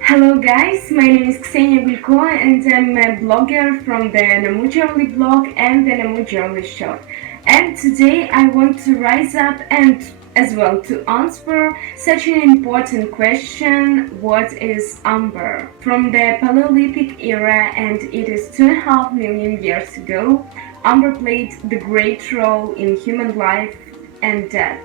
Hello guys, my name is Ksenia Gulko and I'm a blogger from the Namujerli blog and the Namujerli shop. And today I want to rise up and as well to answer such an important question: what is amber? From the Paleolithic era, and it is 2.5 million years ago, amber played the great role in human life and death.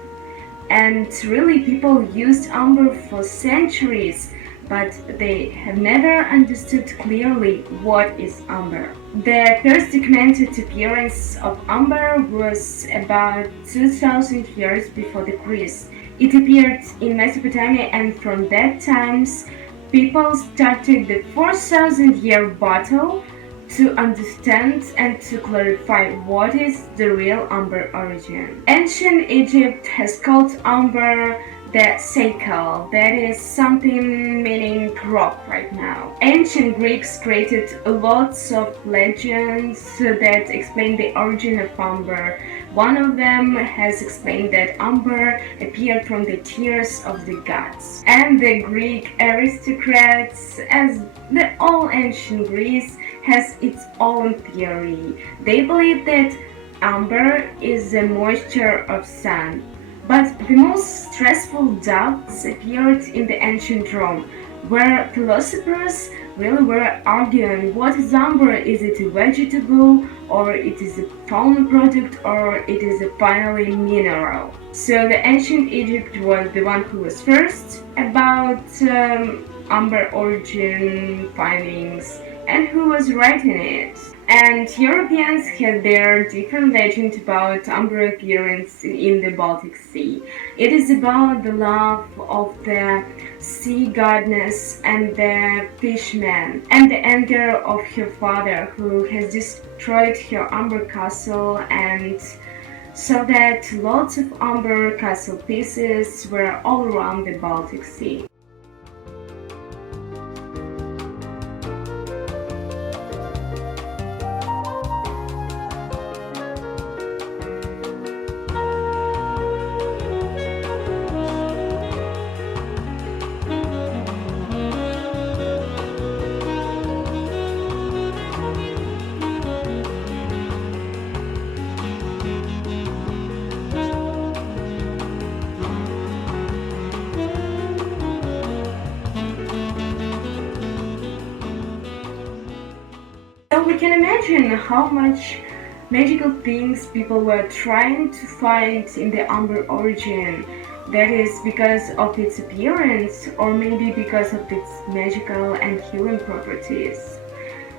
And really people used amber for centuries, but they have never understood clearly what is amber. The first documented appearance of amber was about 2000 years before the Greece. It appeared in Mesopotamia, and from that times people started the 4,000-year battle to understand and to clarify what is the real amber origin. Ancient Egypt has called amber the cycle, that is something meaning rock right now. Ancient Greeks created lots of legends that explain the origin of amber. One of them has explained that amber appeared from the tears of the gods. And the Greek aristocrats, as the all ancient Greece, has its own theory. They believe that amber is the moisture of sun. But the most stressful doubts appeared in the ancient Rome, where philosophers really were arguing what is amber. Is it a vegetable, or it is a fauna product, or it is a finally mineral? So the ancient Egypt was the one who was first about amber origin findings and who was writing it. And Europeans had their different legend about amber appearance in the Baltic Sea. It is about the love of the sea goddess and the fishman, and the anger of her father, who has destroyed her amber castle, and so that lots of amber castle pieces were all around the Baltic Sea. So we can imagine how much magical things people were trying to find in the amber origin. That is because of its appearance, or maybe because of its magical and healing properties.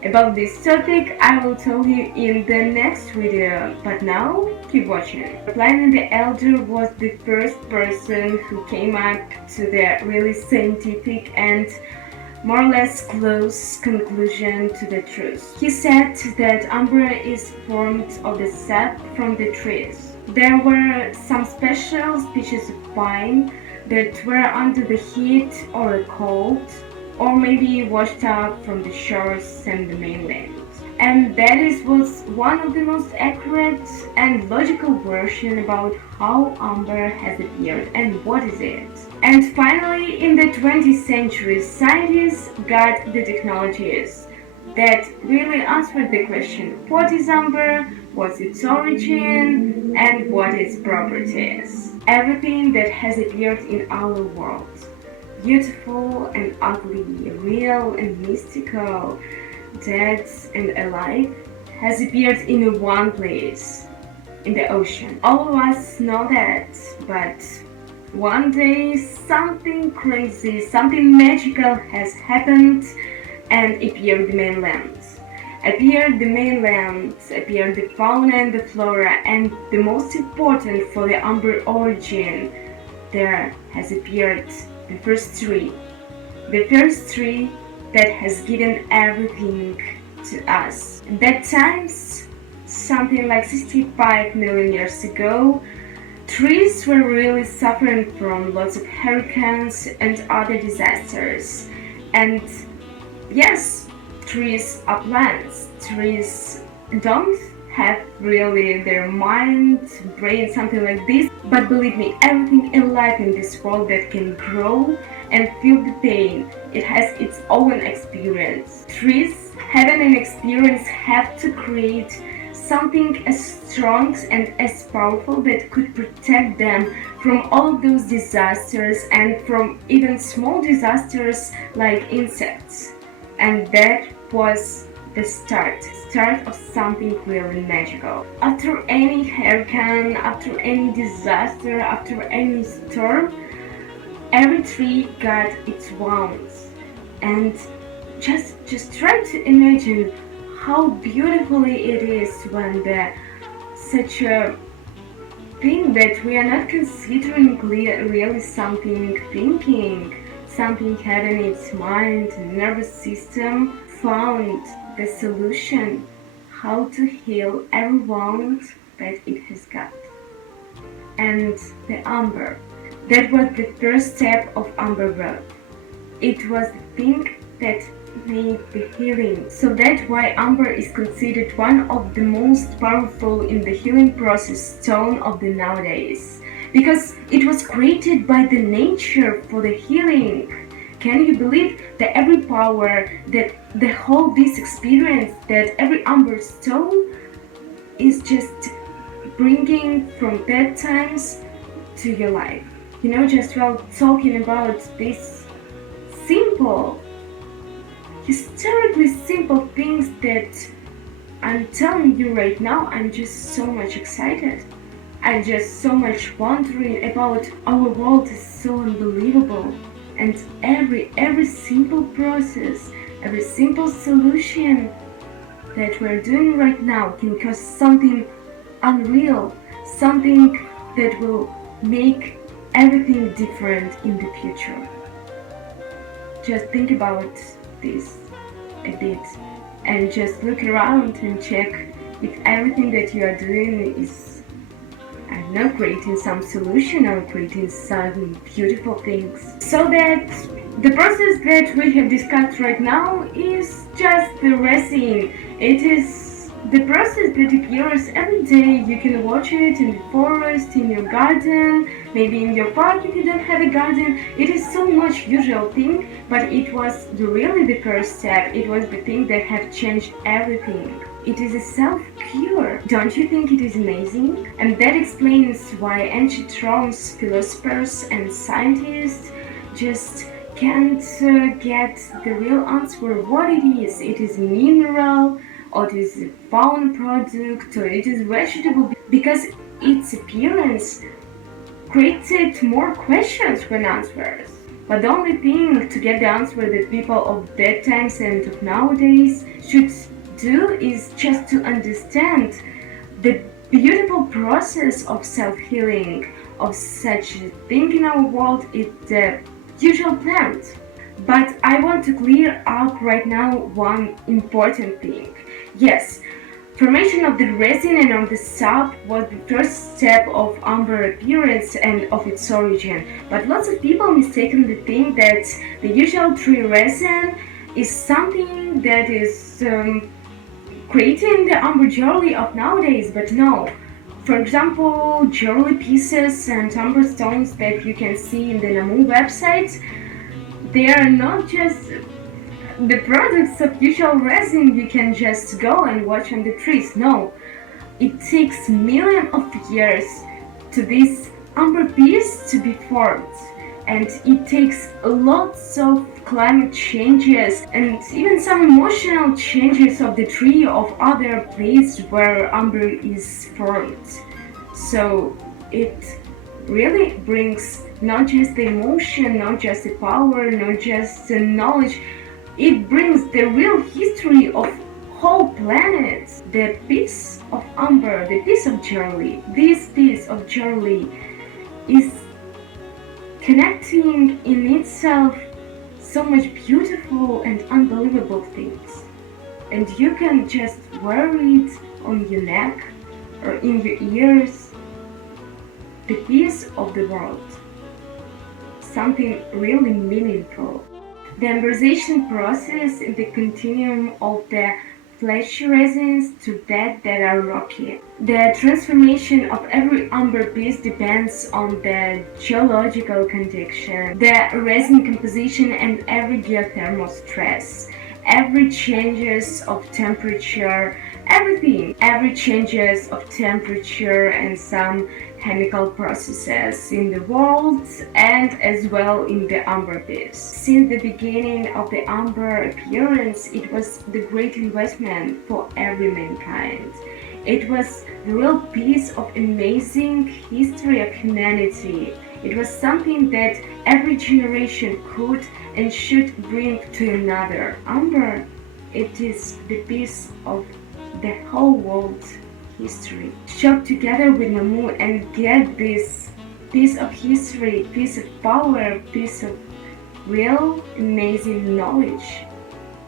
About this topic I will tell you in the next video, but now keep watching. Pliny the Elder was the first person who came up to the really scientific and more or less close conclusion to the truth. He said that amber is formed of the sap from the trees. There were some special species of pine that were under the heat or the cold, or maybe washed up from the shores and the mainland. And that was one of the most accurate and logical version about how amber has appeared and what is it. And finally, in the 20th century, scientists got the technologies that really answered the question: what is amber, what's its origin, and what its properties. Everything that has appeared in our world, beautiful and ugly, real and mystical, dead and alive, has appeared in one place, in the ocean. All of us know that, but one day something crazy, something magical has happened and appeared the mainland. Appeared the fauna and the flora, and the most important for the amber origin, there has appeared the first tree. The first tree that has given everything to us. At that times, something like 65 million years ago, trees were really suffering from lots of hurricanes and other disasters. And yes, trees are plants. Trees don't have really their mind, brain, something like this. But believe me, everything alive in this world that can grow and feel the pain, it has its own experience. Trees having an experience have to create something as strong and as powerful that could protect them from all of those disasters and from even small disasters like insects. And that was the start of something really magical. After any hurricane, after any disaster, after any storm, every tree got its wounds. And just try to imagine how beautifully it is when such a thing that we are not considering really something thinking, something having its mind, nervous system, found the solution how to heal every wound that it has got. And the amber, that was the first step of amber growth. It was the thing that made the healing. So that's why amber is considered one of the most powerful in the healing process stone of the nowadays, because it was created by the nature for the healing. Can you believe that every power, that the whole this experience, that every amber stone is just bringing from bad times to your life? Just while talking about this simple, historically simple things that I'm telling you right now, I'm just so much excited. I'm just so much wondering about our world is so unbelievable. And every simple process, every simple solution that we're doing right now can cause something unreal, something that will make everything different in the future. Just think about this a bit and just look around and check if everything that you are doing is, I don't know, creating some solution or creating some beautiful things. So that the process that we have discussed right now is just the resin. It is the process that appears every day. You can watch it in the forest, in your garden, maybe in your park if you don't have a garden. It is so much usual thing, but it was really the first step. It was the thing that have changed everything. It is a self-cure. Don't you think it is amazing? And that explains why ancient Rome's philosophers and scientists just can't get the real answer what it is. It is mineral, or it is a found product, or it is vegetable, because its appearance created more questions than answers. But the only thing to get the answer that people of that times and of nowadays should do is just to understand the beautiful process of self-healing, of such a thing in our world is the usual plant. But I want to clear up right now one important thing. Yes, formation of the resin and of the sap was the first step of amber appearance and of its origin. But lots of people mistakenly think that the usual tree resin is something that is creating the amber jewelry of nowadays, but no. For example, jewelry pieces and amber stones that you can see in the Namu website, they are not just the products of usual resin you can just go and watch on the trees. No, it takes millions of years to this amber piece to be formed, and it takes lots of climate changes and even some emotional changes of the tree of other place where amber is formed. So it really brings not just the emotion, not just the power, not just the knowledge, it brings the real history of whole planet. The piece of amber, the piece of jewelry, this piece of jewelry is connecting in itself so much beautiful and unbelievable things. And you can just wear it on your neck or in your ears. The piece of the world. Something really meaningful. The amberization process in the continuum of the fleshy resins to that are rocky. The transformation of every amber piece depends on the geological condition, the resin composition, and every geothermal stress. Every changes of temperature, every changes of temperature and some chemical processes in the world and as well in the amber piece. Since the beginning of the amber appearance, it was the great investment for every mankind. It was the real piece of amazing history of humanity. It was something that every generation could and should bring to another. Amber, it is the piece of the whole world history. Shop together with Namu and get this piece of history, piece of power, piece of real amazing knowledge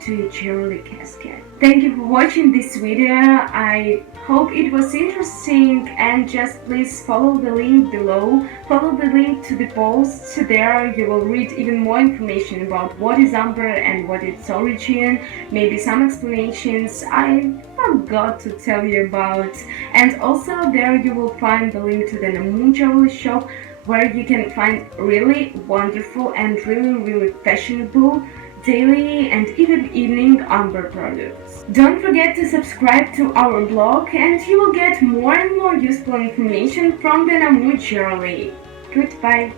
to Jewelry Cascade. Thank you for watching this video. I hope it was interesting, and just please follow the link below. Follow the link to the post. There you will read even more information about what is amber and what its origin, maybe some explanations I forgot to tell you about. And also there you will find the link to the Namu Jewelry shop, where you can find really wonderful and really fashionable daily and even evening amber products. Don't forget to subscribe to our blog and you will get more and more useful information from the Namu Jewelry. Goodbye!